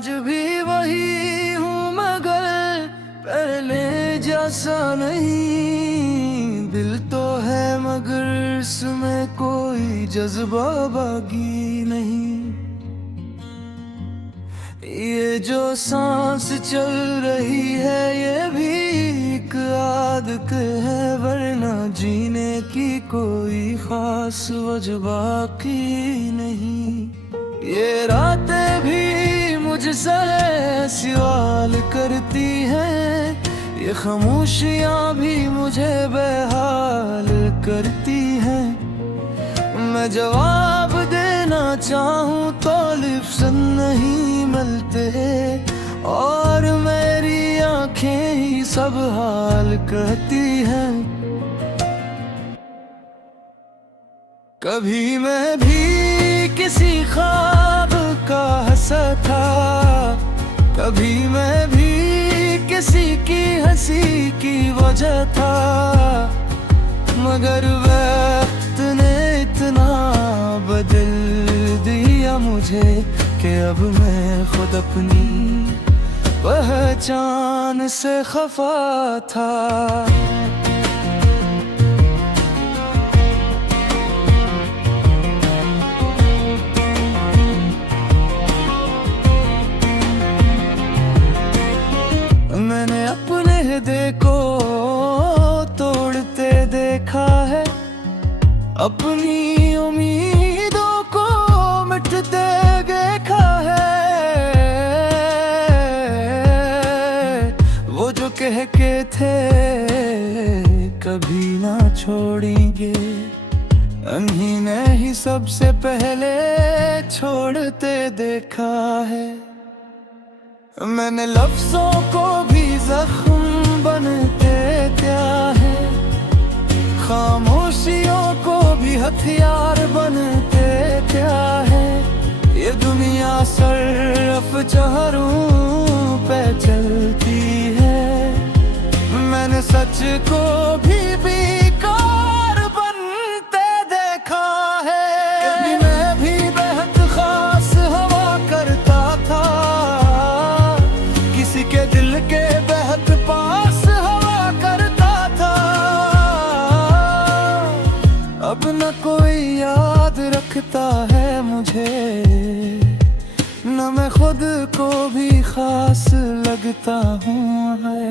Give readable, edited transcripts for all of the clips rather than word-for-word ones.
आज भी वही हूँ मगर पहले जैसा नहीं। दिल तो है मगर इसमें कोई जज्बा बाकी नहीं। ये जो सांस चल रही है ये भी एक आदत है, वरना जीने की कोई खास वजह बाकी नहीं। ये रातें भी मुझसे सवाल करती हैं, ये खामोशियाँ भी मुझे बेहाल करती हैं। मैं जवाब देना चाहूँ तो लिफ्ज़ नहीं मिलते, और मेरी आंखें ही सब हाल कहती हैं। कभी मैं भी किसी ख्वाब का हिस्सा था, कभी मैं भी किसी की हंसी की वजह था, मगर वक्त ने इतना बदल दिया मुझे कि अब मैं खुद अपनी पहचान से खफा था। मैंने अपने हृदय को तोड़ते देखा है, अपनी उम्मीदों को मिटते देखा है। वो जो कह के थे कभी ना छोड़ेंगे, उन्हीं ने ही सबसे पहले छोड़ते देखा है। मैंने लफ्जों को भी जख्म बनते दिया है, खामोशियों को भी हथियार बनते क्या है। ये दुनिया सिर्फ चेहरों पे चलती है, मैंने सच को भी बेकार बनते देखा है। कभी मैं भी बेहद खास हवा करता था, किसी के दिल के बेहद पास हवा करता था। अब न कोई याद रखता है मुझे, न मैं खुद को भी खास लगता हूँ है।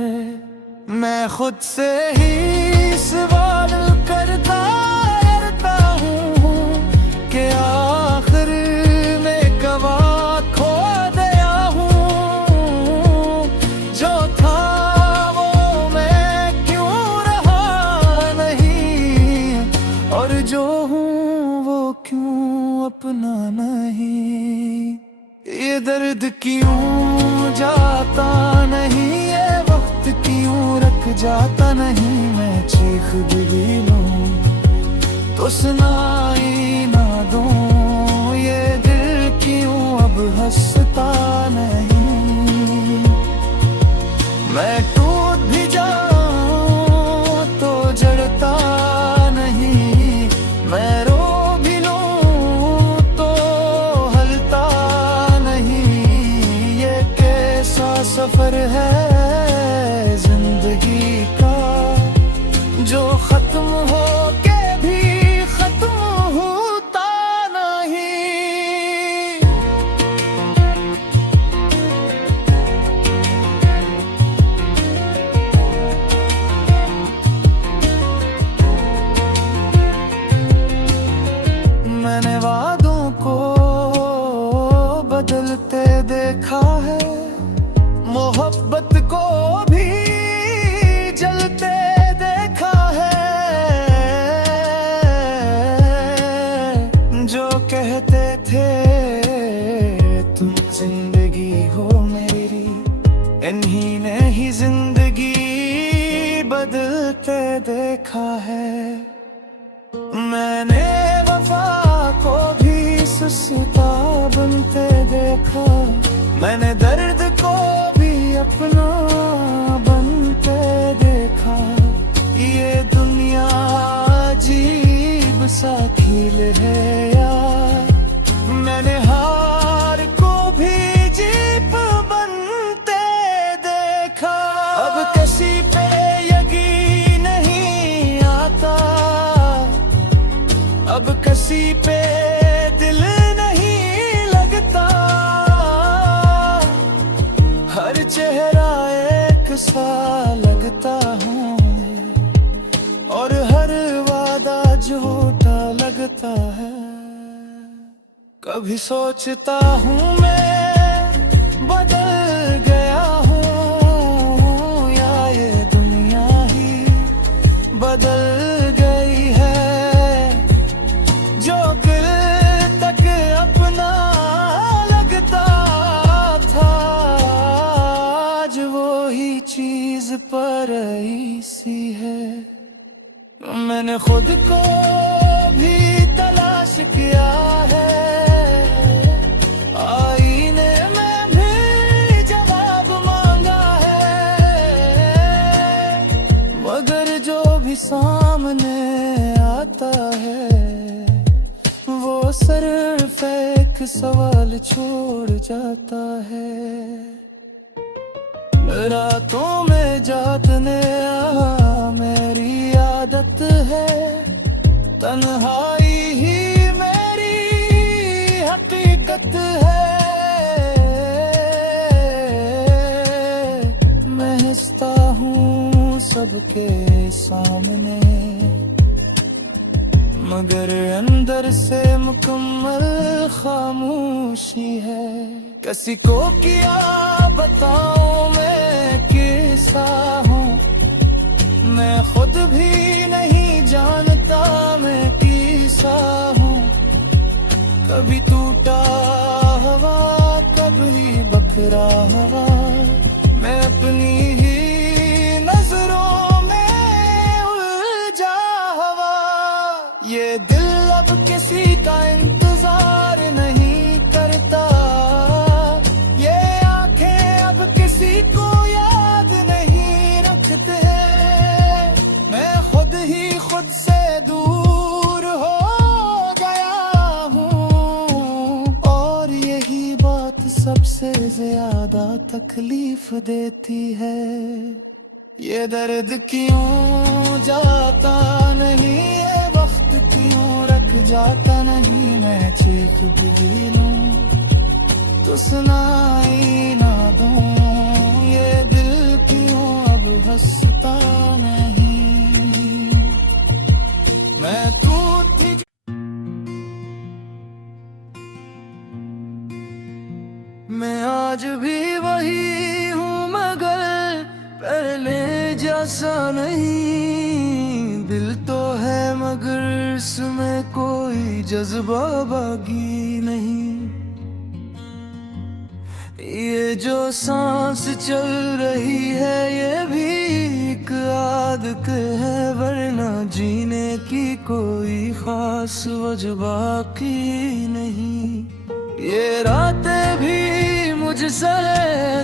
मैं खुद से ही सवाल करता रहता हूँ कि आखिर में कवा खो गया हूँ। जो था वो मैं क्यों रहा नहीं, और जो हूँ वो क्यों अपना नहीं। ये दर्द क्यों जाता नहीं, ये वक्त क्यों रख जाता नहीं। मैं चीख भी लूं तो सुनाई ना दूं, ये दिल क्यों अब हंसता नहीं। मैं टूट भी जाऊं तो जड़ता नहीं, मैं रो भी लूं तो हलता नहीं। ये कैसा सफर है जिंदगी का, जो खत्म हो के भी खत्म होता नहीं। मैंने वादों को बदलते देखा है, मोहब्बत को भी जलते देखा है। जो कहते थे तुम जिंदगी हो मेरी, इन्हीं ने ही जिंदगी बदलते देखा है। मैंने वफा को भी सुस्ता बनते देखा, मैंने दर्द को भी अपना बनते देखा। ये दुनिया अजीब सा खेल है यार, मैंने हार को भी जीत अब किसी पे दिल नहीं लगता, हर चेहरा एक सा लगता हूँ और हर वादा झूठा लगता है। कभी सोचता हूँ मैं बदल गया हूँ, या ये दुनिया ही बदल गई है। जो दिल तक अपना लगता था, आज वो ही चीज पराई सी है। मैंने खुद को भी तलाश किया है, आईने में भी जवाब मांगा है, मगर जो भी सामने आता है वो सिर्फ एक सवाल छोड़ जाता है। रातों में जागने मेरी आदत है, तन्हाई ही मेरी हकीकत है। मैं हंसता हूँ सबके सामने, मगर अंदर से मुकम्मल खामोशी है। किसी को क्या बताऊं मैं कैसा हूँ, मैं खुद भी नहीं जानता मैं कैसा हूँ। कभी टूटा हवा, कभी बखरा हवा, मैं अपनी ही नजरों में उलझा हवा। ये दिल अब किसी का इंतजार नहीं करता, ये आंखें अब किसी को याद नहीं रखते हैं। मैं खुद ही खुद से दूर हो गया हूँ, और यही बात सबसे ज्यादा तकलीफ देती है। ये दर्द क्यों जाता नहीं, ये वक्त क्यों रख जाता नहीं। मैं चीख भी लूं तो सुनाई ना दूं, ये दिल क्यों अब हंसता नहीं। मैं तू थी मैं आज भी वही हूँ, मगर पहले जैसा नहीं। दिल तो है मगर इसमें कोई जज्बा बाकी नहीं। ये जो सांस चल रही है ये भी एक आदत है, वरना जीने की कोई खास वजह बाकी नहीं। ये रातें भी मुझसे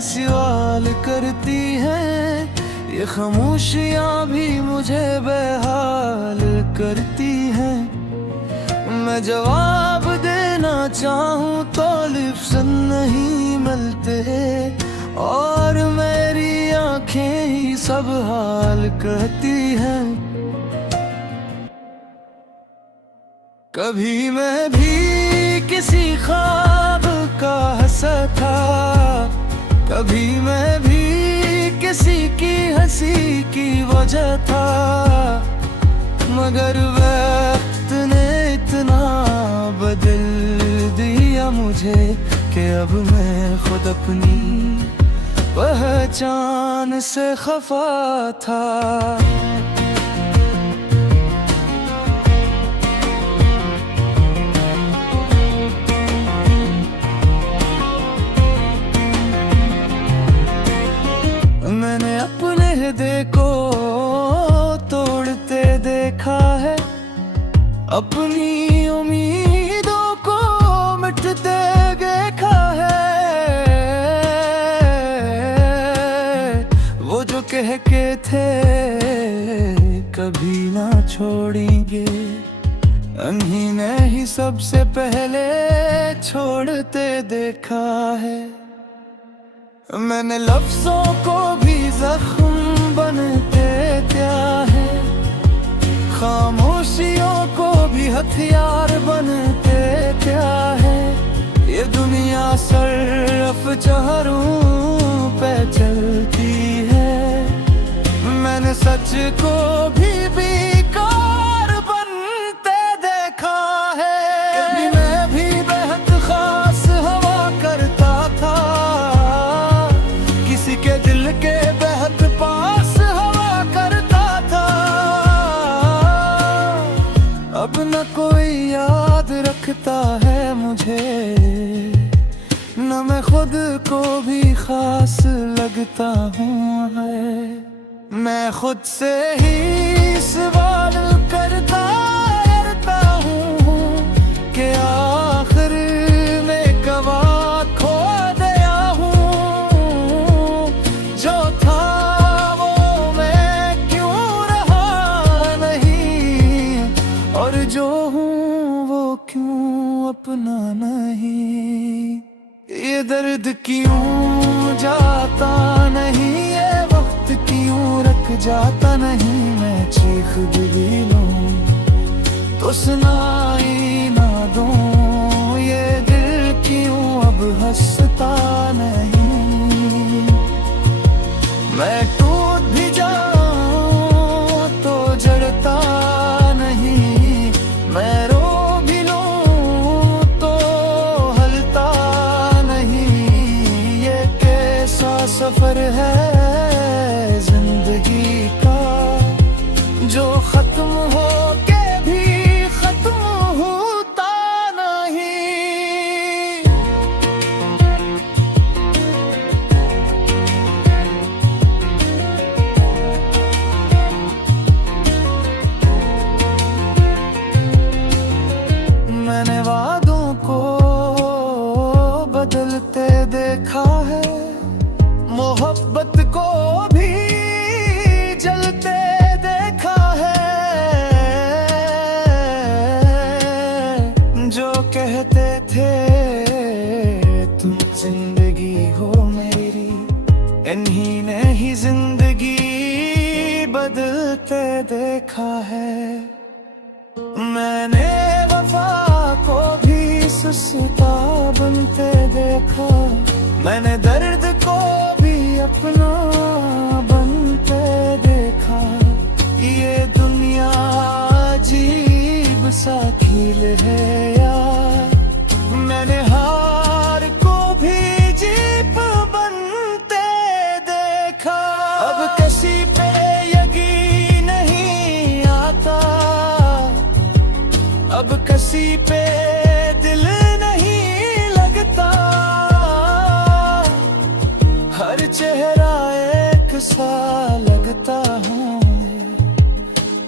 सवाल करती हैं, ये खामोशियाँ भी मुझे बेहाल करती हैं। मैं जवाब देना चाहूँ तो लिफ्ज़ नहीं मिलते, और मेरी आंखें ही सब हाल कहती हैं। कभी मैं भी किसी ख्वाब का हिस्सा था, कभी मैं भी किसी की हंसी की वजह था, मगर वक्त ने इतना बदल दिया मुझे कि अब मैं खुद अपनी पहचान से खफा था। मैंने अपने हृदय को तोड़ते देखा है, अपनी उम्मीदों को मिटते देखा है। वो जो कह के थे कभी ना छोड़ेंगे, उन्हीं ने ही सबसे पहले छोड़ते देखा है। मैंने लफ्जों को भी जख्म बनते क्या है, खामोशियों को भी हथियार बनते क्या है। ये दुनिया सिर्फ चेहरों पे चलती है। मैंने सच को भी बेकार बनते देखा है। कभी मैं भी बेहद खास हवा करता था, किसी के दिल के बेहद पास हवा करता था। अब न कोई याद रखता है मुझे, न मैं खुद को भी खास लगता हूँ है। मैं खुद से ही सवाल करता रहता हूँ कि आखिर में कवा खो गया हूँ। जो था वो मैं क्यों रहा नहीं, और जो हूँ वो क्यों अपना नहीं। ये दर्द क्यों जाता नहीं, ये वक्त क्यों रख जाता नहीं। मैं चीख भी लूं तो सुनाई ना दूं, ये दिल क्यों अब हंसता नहीं। मैं टूट भी जाऊं तो जड़ता नहीं, मैं रो भी लूं तो हलता नहीं। ये कैसा सफर है जिंदगी का, जो खत्म हो के भी खत्म होता नहीं। मैंने वादों को बदलते देखा है, मोहब्बत को भी जलते देखा है। जो कहते थे तुम जिंदगी हो मेरी, इन्हीं ने ही जिंदगी बदलते देखा है। मैंने वफा को भी सुस्ता बनते देखा, मैंने दर्द को भी अपना बनते देखा। ये दुनिया अजीब सा खेल है यार, मैंने हार को भी जीत बनते देखा। अब किसी पे यकीन नहीं आता, अब किसी पे दिल नहीं लगता। हर चेहरा एक सा लगता हूँ,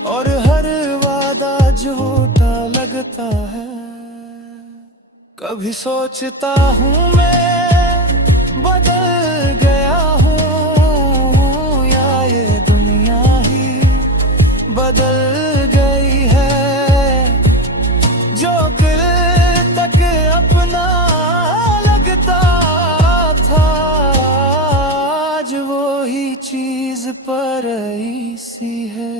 और हर वादा झूठा लगता है। कभी सोचता हूँ मैं बदल गया हूँ, या ये दुनिया ही बदल गई है। जो दिल तक अपना लगता था, आज वो ही चीज पर सी है।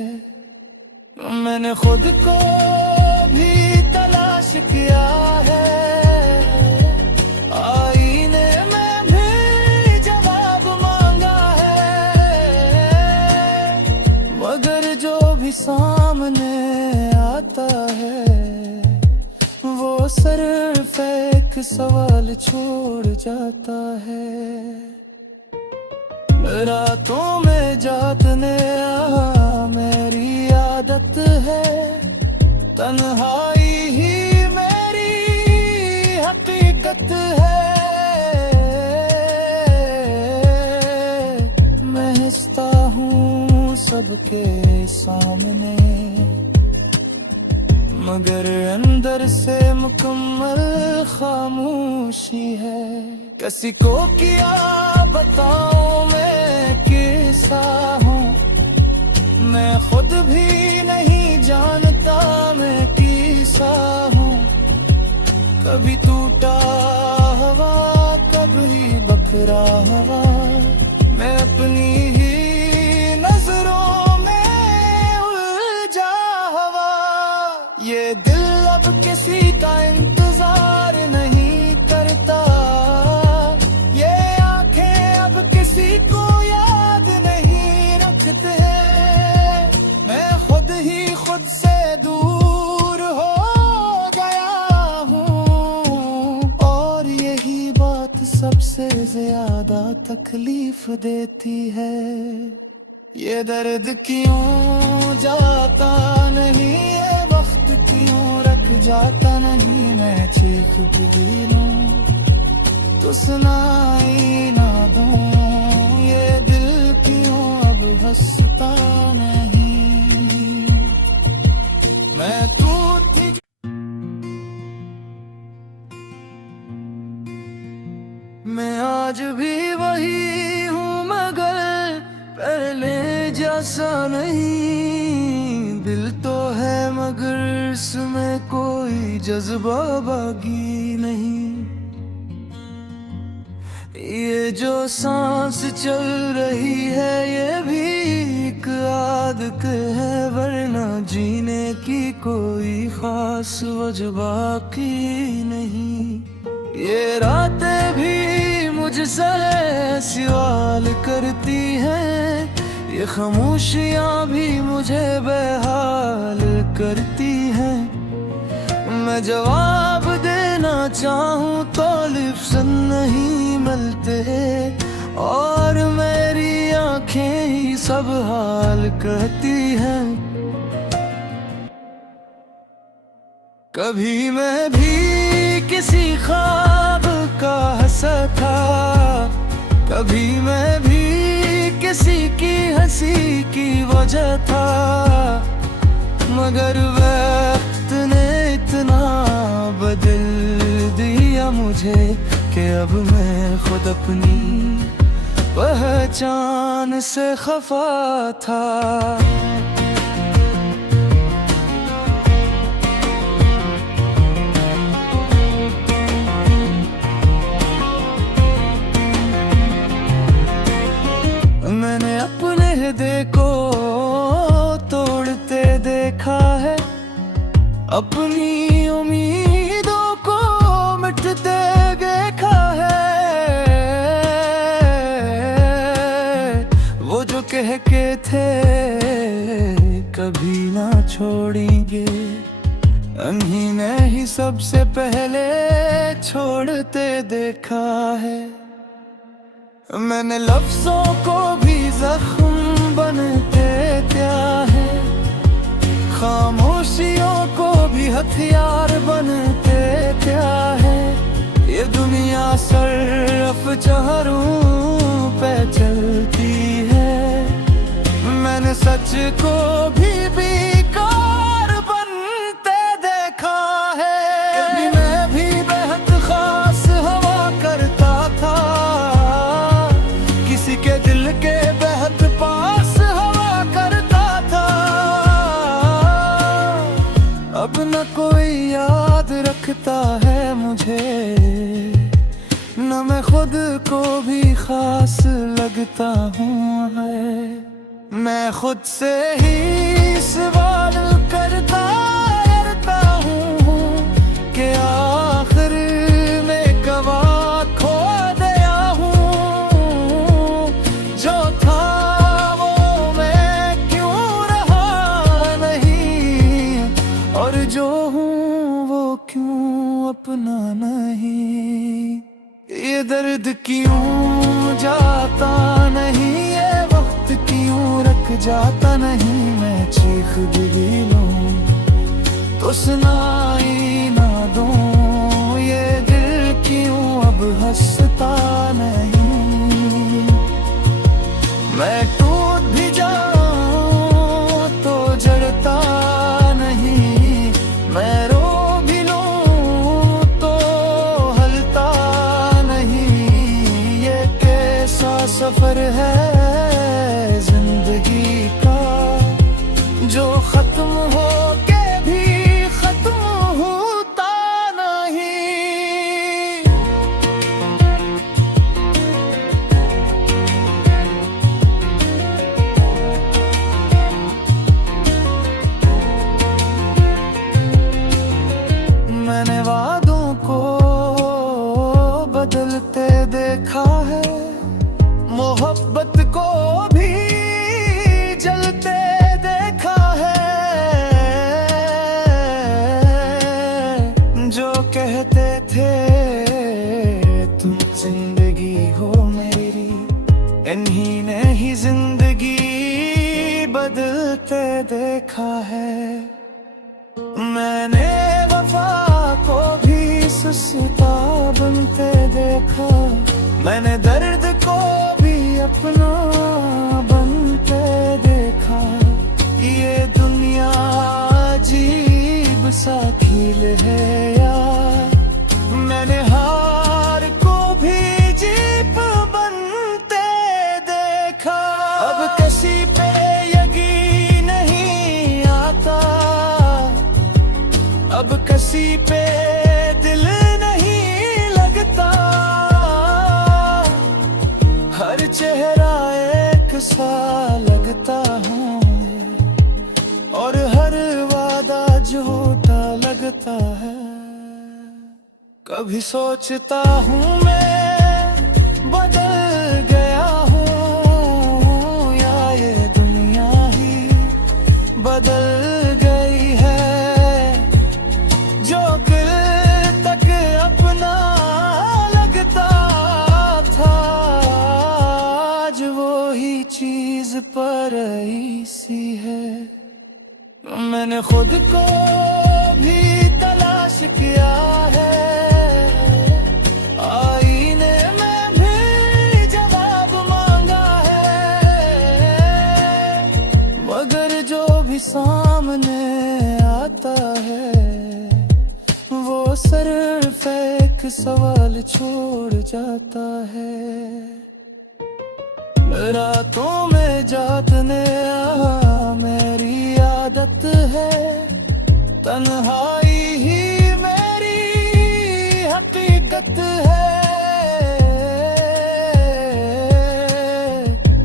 मैंने खुद को भी तलाश किया है, आईने में भी जवाब मांगा है। मगर जो भी सामने आता है, वो सिर्फ एक सवाल छोड़ जाता है। रातों में जागने मेरी आदत है, तन्हाई ही मेरी हकीकत है। मैं हंसता हूँ सबके सामने, मगर अंदर से मुकम्मल खामोशी है। किसी को क्या बताऊं मैं कैसा हूँ, मैं खुद भी नहीं जानता मैं कैसा हूँ। कभी टूटा हवा, कभी बखरा हवा, मैं अपनी ही नजरों में उलझा हवा। अब किसी का इंतजार नहीं करता, ये आंखें अब किसी को याद नहीं रखते हैं। मैं खुद ही खुद से दूर हो गया हूँ, और यही बात सबसे ज्यादा तकलीफ देती है। ये दर्द क्यों जाता नहीं, ये वक्त क्यों रख जाता नहीं। मैं चीख भी लूं तो सुनाई ना दूं, ये दिल क्यों अब हंसता नहीं। मैं तू थी मैं आज भी वही हूँ, मगर पहले जैसा नहीं। दिल तो है मगर इसमें कोई जज्बा बाकी नहीं। ये जो सांस चल रही है ये भी एक आदत है, वरना जीने की कोई खास वजह बाकी नहीं। ये रातें भी मुझसे सवाल करती हैं, ये खामोशियाँ भी मुझे बेहाल करती हैं। मैं जवाब देना चाहूँ तो लिफ्ज़ नहीं मिलते, और मेरी आंखें ही सब हाल कहती हैं। कभी मैं भी किसी ख्वाब का हंसा था, कभी मैं भी किसी की हंसी की वजह था, मगर वक्त ने इतना बदल दिया मुझे कि अब मैं खुद अपनी पहचान से खफा था। मैंने अपने हृदय को तोड़ते देखा है, अपनी उम्मीदों को मिटते देखा है। वो जो कह के थे कभी ना छोड़ेंगे, उन्हीं ने ही सबसे पहले छोड़ते देखा है। मैंने लफ्जों को भी जख्म बनते क्या है, खामोशियों को भी हथियार बनते क्या है। ये दुनिया सिर्फ चेहरों पे चलती है, मैंने सच को भी बेकार बनते देखा है। कभी मैं भी बेहद खास हवा करता था, किसी के दिल के बेहद पास हवा करता था। अब न कोई याद रखता है मुझे, न मैं खुद को भी खास लगता हूँ है। मैं खुद से ही सवाल करता हूँ कि आखिर में कवा खो गया हूँ। जो था वो मैं क्यों रहा नहीं, और जो हूँ वो क्यों अपना नहीं। ये दर्द क्यों जाता नहीं, ये वक्त क्यों रख जाता नहीं। मैं चीख भी लूं तो सुनाई ना दूं, ये दिल क्यों अब हंसता नहीं। मैं टूट भी जाऊं तो जड़ता नहीं, मैं रो भी लूं तो हलता नहीं। ये कैसा सफर है जिंदगी का, जो खत्म हो के भी खत्म होता जो कहते थे तुम जिंदगी हो मेरी, इन्हीं ने ही जिंदगी बदलते देखा है। मैंने वफा को भी सुस्ता बनते देखा, मैंने दर्द को भी अपना बनते देखा। ये दुनिया अजीब सा खेल है यार, मैंने हार को भी जीत बनते देखा। अब किसी पे यकीन नहीं आता, अब किसी पे दिल नहीं लगता। हर चेहरा एक सा लगता है और हर वादा झूठा लगता है। कभी सोचता हूँ मैं बदल गया हूँ, या ये दुनिया ही बदल गई है। जो कल तक अपना लगता था, आज वो ही चीज पर सी है। मैंने खुद को भी तलाश किया है, आईने में भी जवाब मांगा है, मगर जो भी सामने आता है वो सिर्फ एक सवाल छोड़ जाता है। रातों में जागने मेरी आदत है, तन्हाई ही मेरी हकीकत है।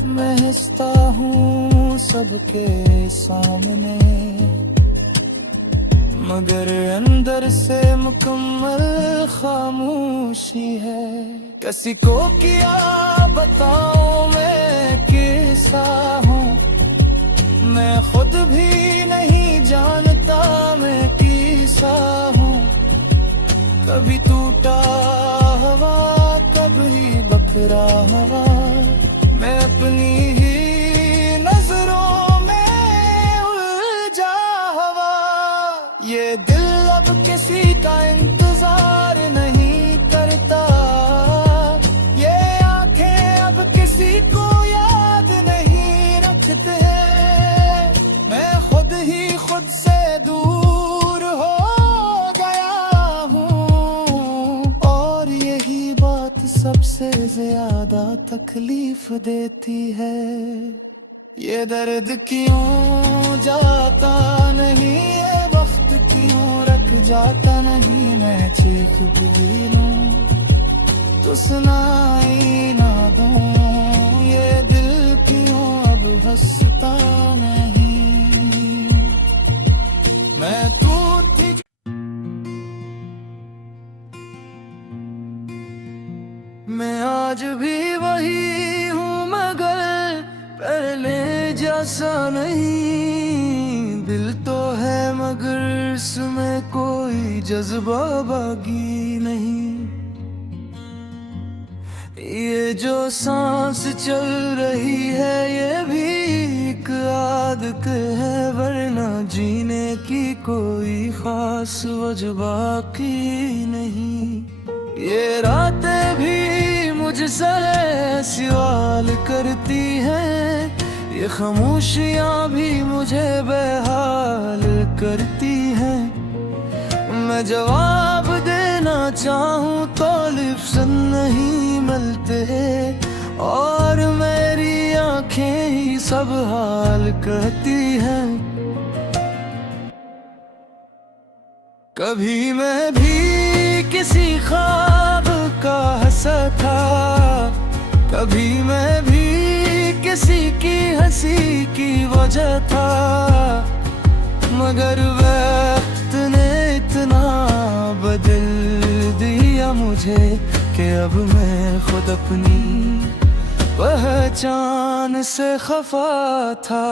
मैं हंसता हूँ सबके सामने, मगर अंदर से मुकम्मल खामोशी है। किसी को क्या बताऊं मैं कैसा हूँ, मैं खुद भी नहीं जानता मैं कैसा हूँ। कभी टूटा हवा, कभी बखरा हवा, मैं अपनी ही नजरों में उलझा हवा। ये दिल अब किसी का इंतजार नहीं करता, ये आंखें अब किसी को याद नहीं रखते। मैं खुद ही खुद से दूर हो गया हूँ, और यही बात सबसे ज्यादा तकलीफ देती है। ये दर्द क्यों जाता नहीं, ये वक्त क्यों रख जाता नहीं। मैं चीख भी लूं तो सुनाई ना दूं, ये दिल क्यों अब हंसता नहीं। मैं तू थी मैं आज भी वही हूँ, मगर पहले जैसा नहीं। दिल तो है मगर इसमें कोई जज्बा बाकी नहीं। ये जो सांस चल रही है ये भी एक आदत है, वरना जीने की कोई खास वजह बाकी नहीं। ये रातें भी मुझसे सवाल करती हैं, ये खामोशियाँ भी मुझे बेहाल करती हैं। मैं जवाब देना चाहूँ तो लिफ्ज़ नहीं मिलते, और मेरी आंखें ही सब हाल कहती हैं। कभी मैं भी किसी ख्वाब का हंसा था, कभी मैं भी किसी की हंसी की वजह था। मगर वक्त ने इतना बदल दिया मुझे कि अब मैं खुद अपनी पहचान से खफा था।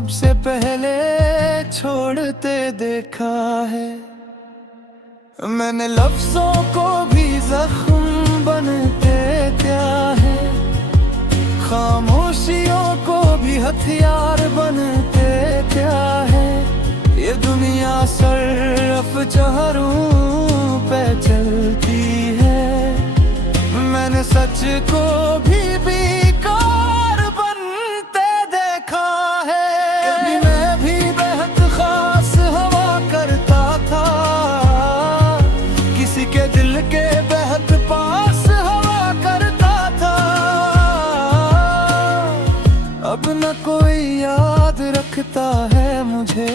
सबसे पहले छोड़ते देखा है। मैंने लफ्जों को भी जख्म बनते क्या है, खामोशियों को भी हथियार बनते क्या है। ये दुनिया सर्फ चहरों पे चलती है, मैंने सच को भी बेकार बनते देखा है। कभी मैं भी बेहद खास हवा करता था, किसी के दिल के बेहद पास हवा करता था। अब न कोई याद रखता है मुझे,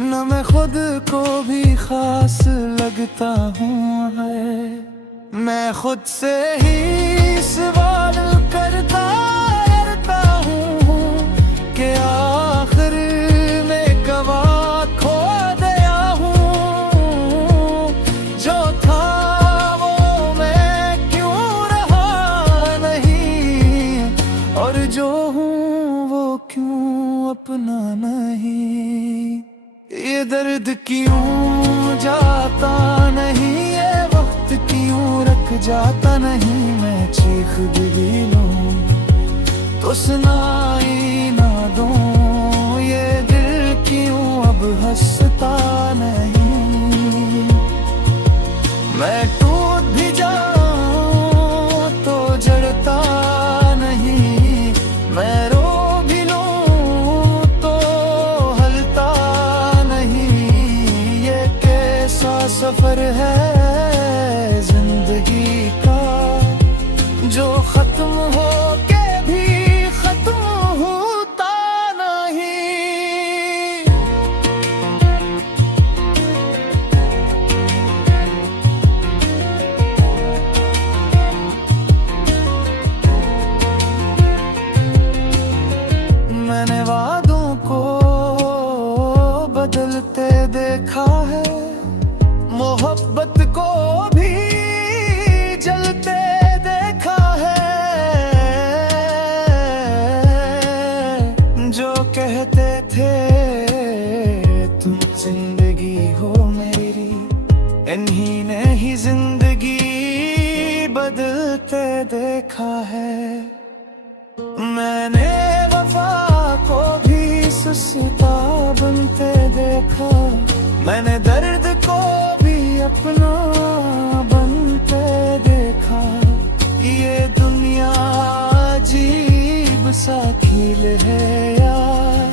न मैं खुद को भी खास लगता हूँ है। मैं खुद से ही सवाल करता हूँ कि आखिर में कवा खो गया हूँ। जो था वो मैं क्यों रहा नहीं, और जो हूँ वो क्यों अपना नहीं। ये दर्द क्यों जाता नहीं, ये वक्त क्यों रख जाता नहीं। मैं चीख भी लूं तो सुनाई ना दूं, ये दिल क्यों अब हंसता नहीं। मैं टूट भी जाऊं तो जड़ता नहीं, मैं रो भी लूं तो हलता नहीं। ये कैसा सफर है जिंदगी का, जो खत्म हो के भी खत्म होता नहीं। मैंने वादों को बदलते देखा है, मोहब्बत को भी जलते देखा है। जो कहते थे तुम जिंदगी हो मेरी, इन्हीं ने ही जिंदगी बदलते देखा है। मैंने वफा को भी सुस्ता बनते देखा, मैंने दर्द को भी अपना बनते देखा। ये दुनिया अजीब सा खेल है यार,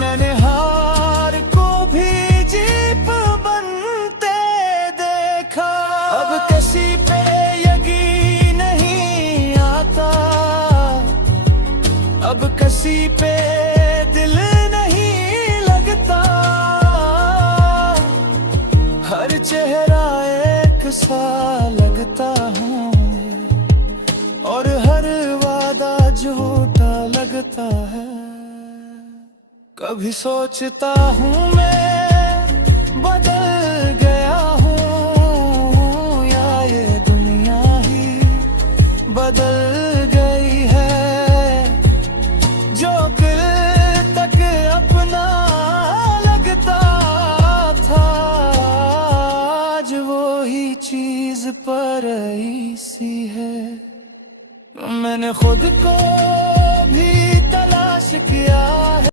मैंने हार को भी जीत बनते देखा। अब किसी पे यकीन नहीं आता, अब किसी पे दिल नहीं लगता। हर चेहरा एक सा लगता हूँ, और हर वादा झूठा लगता है। कभी सोचता हूँ मैं बदल गया हूँ, या ये दुनिया ही बदल गई है। जो दिल तक अपना लगता था, आज वो ही चीज पर सी है। मैंने खुद को भी तलाश किया है।